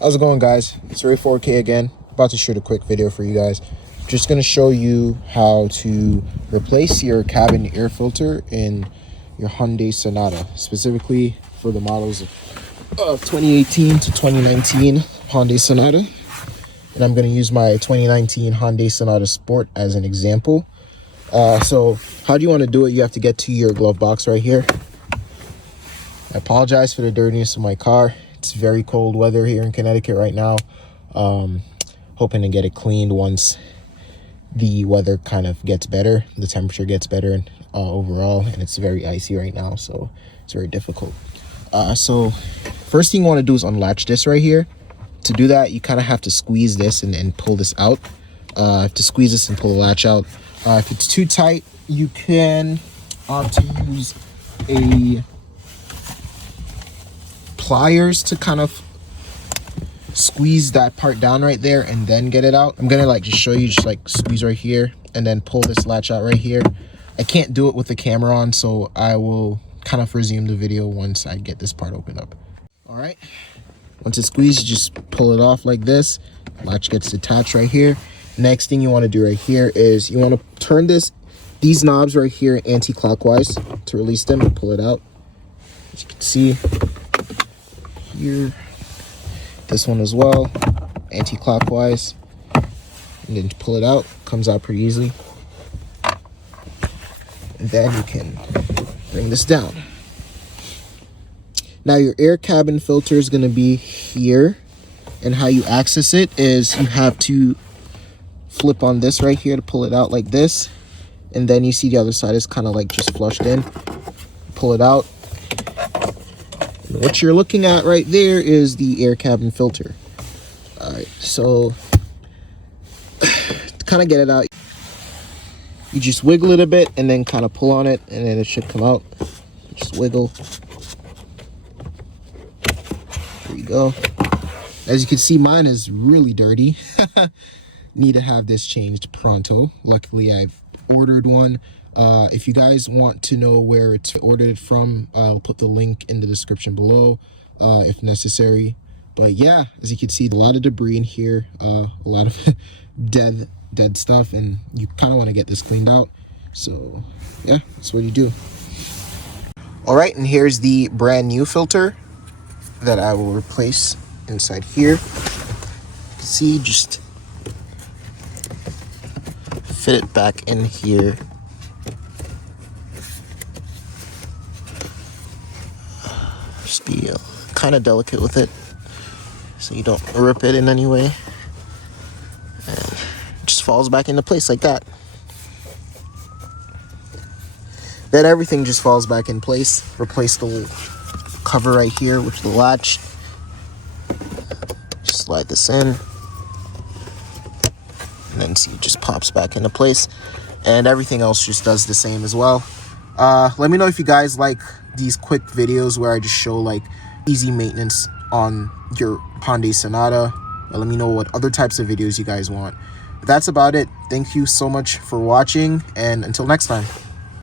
How's it going, guys? It's Ray 4K again. About to shoot a quick video for you guys. Just going to show you how to replace your cabin air filter in your Hyundai Sonata, specifically for the models of 2018 to 2019 Hyundai Sonata. And I'm going to use my 2019 Hyundai Sonata Sport as an example. So how do you want to do it? You have to get to your glove box right here. I apologize for the dirtiness of my car. It's very cold weather here in Connecticut right now. Hoping to get it cleaned once the weather kind of gets better, the temperature gets better overall, and it's very icy right now, so it's very difficult. So first thing you want to do is unlatch this right here. To do that, you kind of have to squeeze this and pull this out. To squeeze this and pull the latch out. If it's too tight, you can opt to use a pliers to kind of squeeze that part down right there and then get it out. I'm gonna just show you, just squeeze right here and then pull this latch out right here. I can't do it with the camera on, so I will kind of resume the video once I get this part opened up. All right, once it's squeezed, you just pull it off like this. Latch gets detached right here. Next thing you want to do right here is you want to turn these knobs right here anti-clockwise to release them and pull it out. As you can see here, this one as well, anti-clockwise, and then pull it out. Comes out pretty easily. And then you can bring this down. Now your air cabin filter is going to be here, and how you access it is you have to flip on this right here to pull it out like this, and then you see the other side is kind of just flushed in. Pull it out. And what you're looking at right there is the air cabin filter. All right, so to kind of get it out, you just wiggle it a bit and then kind of pull on it, and then it should come out. Just wiggle. There you go. As you can see, mine is really dirty. Need to have this changed pronto. Luckily, I've ordered one. If you guys want to know where it's ordered from, I'll put the link in the description below if necessary. But yeah, as you can see, a lot of debris in here, a lot of dead stuff, and you kind of want to get this cleaned out. So yeah, that's what you do. All right, and here's the brand new filter that I will replace inside here. You can see, just fit it back in here. Just be kind of delicate with it so you don't rip it in any way, and it just falls back into place like that. Then everything just falls back in place. Replace the cover right here with the latch. Just slide this in, and then see, it just pops back into place, and everything else just does the same as well. Let me know if you guys like these quick videos where I just show easy maintenance on your Hyundai Sonata. Let me know what other types of videos you guys want. But that's about it. Thank you so much for watching, and until next time.